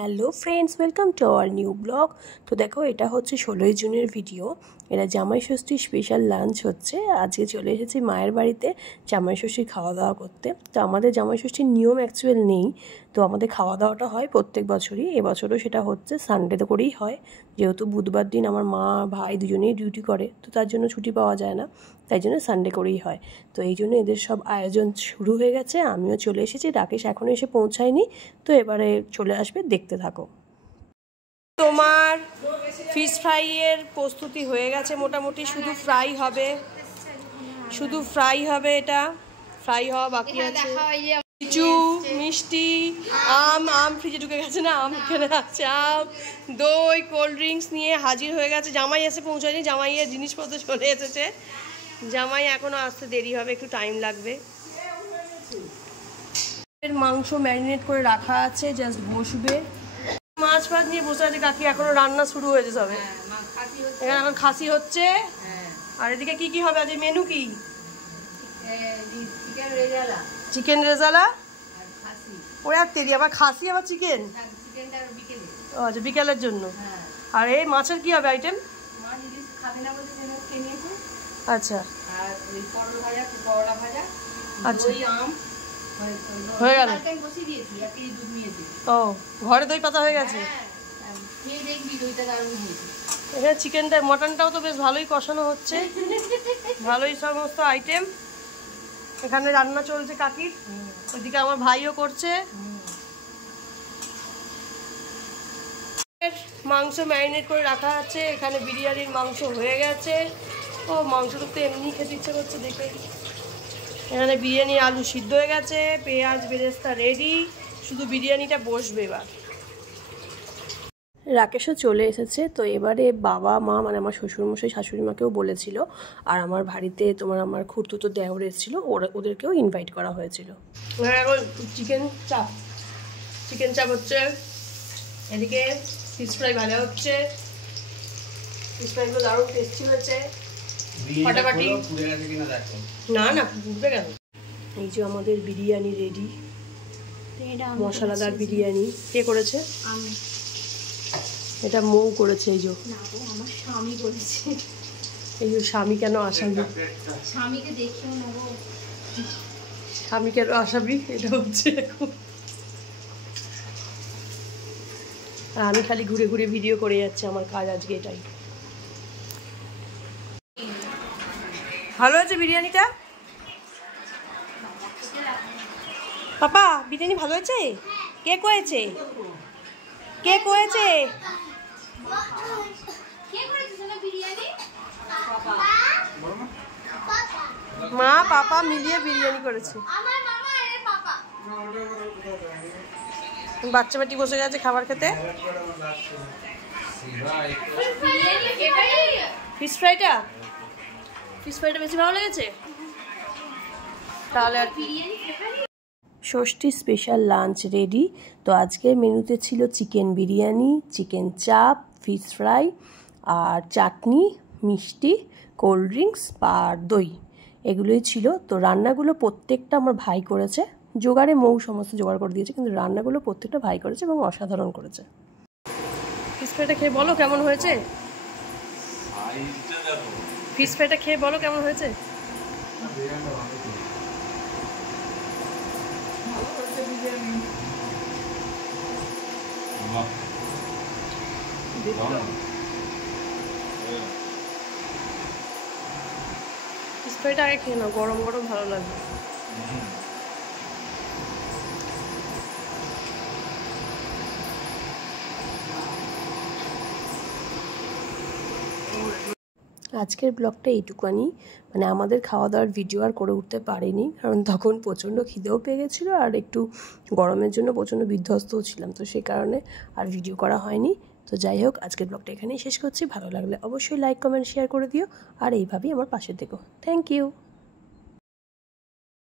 Hello friends, welcome to our new blog. তো দেখো, এটা হচ্ছে 16ই জুনের ভিডিও। এটা জামাই ষষ্ঠীর স্পেশাল লাঞ্চ হচ্ছে। আজকে চলে এসেছি মায়ের বাড়িতে জামাই ষষ্ঠীর খাওয়া দাওয়া করতে। তো আমাদের জামাই ষষ্ঠীর নিয়ম অ্যাকচুয়াল নেই, তো আমাদের খাওয়া দাওয়াটা হয় প্রত্যেক বছরই। এবছরও সেটা হচ্ছে সানডেতে করেই হয়, যেহেতু বুধবার দিন আমার মা ভাই দুজনেই ডিউটি করে, তো তার জন্য ছুটি পাওয়া যায় না, তাই জন্য সানডে করেই হয়। তো এই জন্য এদের সব আয়োজন শুরু হয়ে গেছে, আমিও চলে এসেছি। রাকেশ এখনও এসে পৌঁছায়নি, তো এবারে চলে আসবে, দেখতে থাকো। তোমার ফিশ ফ্রাইয়ের প্রস্তুতি হয়ে গেছে মোটামুটি, শুধু ফ্রাই হবে, এটা ফ্রাই হওয়া বাকি আছে। লিচু, মিষ্টি, আম ফ্রিজে ঢুকে গেছে না, আম এখানে আছে, আম, দই, কোল্ড ড্রিঙ্কস নিয়ে হাজির হয়ে গেছে। জামাই এসে পৌঁছায়নি, জামাইয়ের জিনিসপত্র চলে এসেছে। জামাই এখনো আসতে দেরি হবে, একটু টাইম লাগবে। মাংস ম্যারিনেট করে রাখা আছে, জাস্ট বসবে। মাছ ফাছ নিয়ে বসে আছে কাকি, এখনো রান্না শুরু হয়েছে সবে। এখানে এখন খাসি হচ্ছে। আর এদিকে কি কি হবে আজ মেনু? কি চিকেন রেজালা, ওই আর তেরি, আবার খাসি আবার চিকেন। আচ্ছা, বিকেলের জন্য। আর এই মাছের কি হবে আইটেম? আচ্ছা আচ্ছা, হয়ে গেল। ও, ঘরে দই পাতা হয়ে গেছে। এখানে চিকেনটা, মটনটাও তো বেশ ভালোই কষানো হচ্ছে, ভালোই সমস্ত আইটেম। এখানে রান্না চলছে কাকির, ওইদিকে আমার ভাইও করছে। মাংস ম্যারিনেট করে রাখা আছে, এখানে বিরিয়ানির মাংস হয়ে গেছে। ও, মাংসটা তো এমনি খেতে ইচ্ছে করছে দেখে। এখানে বিরিয়ানি আলু সিদ্ধ হয়ে গেছে, পেঁয়াজ বেরেস্তা রেডি, শুধু বিরিয়ানিটা বসবে এবার। রাকেশও চলে এসেছে। তো এবারে বাবা মা, মানে আমার শ্বশুরমশাই শাশুড়ি মাকেও বলেছিল, আর আমার বাড়িতে আমার খুড়তুতো দেওর এসেছিলো, ওদেরকেও ইনভাইট করা হয়েছিল। এখন চিকেন চাপ হচ্ছে, এদিকে ফিশ ফ্রাই ভাজা হচ্ছে। ফিশ ফ্রাইগুলো দারুণ টেস্টি হয়েছে, ফাটাফাটি। না না, ফুটবে কেন? এই যে আমাদের বিরিয়ানি রেডি, মশলাদার বিরিয়ানি। কে করেছে? আমি। এটা মৌ করেছে। এই যে আমার স্বামী করেছে। এই যে স্বামী কেন আসামি? স্বামীকে দেখিও না গো, স্বামী কেন আসামি? এটা হচ্ছে আমি খালি ঘুরে ঘুরে ভিডিও করে যাচ্ছি, আমার কাজ আজকে এটাই। ভালো আছে বিরিয়ানিটা? পাপা, বিরিয়ানি ভালো হয়েছে? কে করেছে? কে করেছে? মা পাপা মিলিয়ে বিরিয়ানি করেছে। বাচ্চা বাটি বসে গেছে খাবার খেতে। ফিশ ফ্রাইটা বেশি ভালো লেগেছে তাহলে। আর ষষ্ঠী স্পেশাল লাঞ্চ রেডি। তো আজকের মেনুতে ছিল চিকেন বিরিয়ানি, চিকেন চাপ, ফিশ ফ্রাই, আর চাটনি, মিষ্টি, কোল্ড ড্রিঙ্কস আর দই, এগুলোই ছিল। তো রান্নাগুলো প্রত্যেকটা আমার ভাই করেছে, জোগাড়ে মৌ সমস্ত জোগাড় করে দিয়েছে, কিন্তু রান্নাগুলো প্রত্যেকটা ভাই করেছে এবং অসাধারণ করেছে। ফিশ ফ্রাইটা খেয়ে বলো কেমন হয়েছে। ফিশ ফ্রাইটা খেয়ে বলো কেমন হয়েছে। ফিশ ফ্রাইটা আগে খেয়ে নাও, গরম গরম ভালো লাগবে। আজকের ব্লগটা এইটুকুনি। মানে আমাদের খাওয়া দাওয়ার ভিডিও আর করে উঠতে পারিনি, কারণ তখন প্রচণ্ড খিদেও পেয়ে গেছিলো, আর একটু গরমের জন্য প্রচণ্ড বিধ্বস্তও ছিলাম, তো সেই কারণে আর ভিডিও করা হয়নি। তো যাই হোক, আজকের ব্লগটা এখানেই শেষ করছি। ভালো লাগলে অবশ্যই লাইক কমেন্ট শেয়ার করে দিও, আর এইভাবেই আমার পাশে থেকো। Thank you.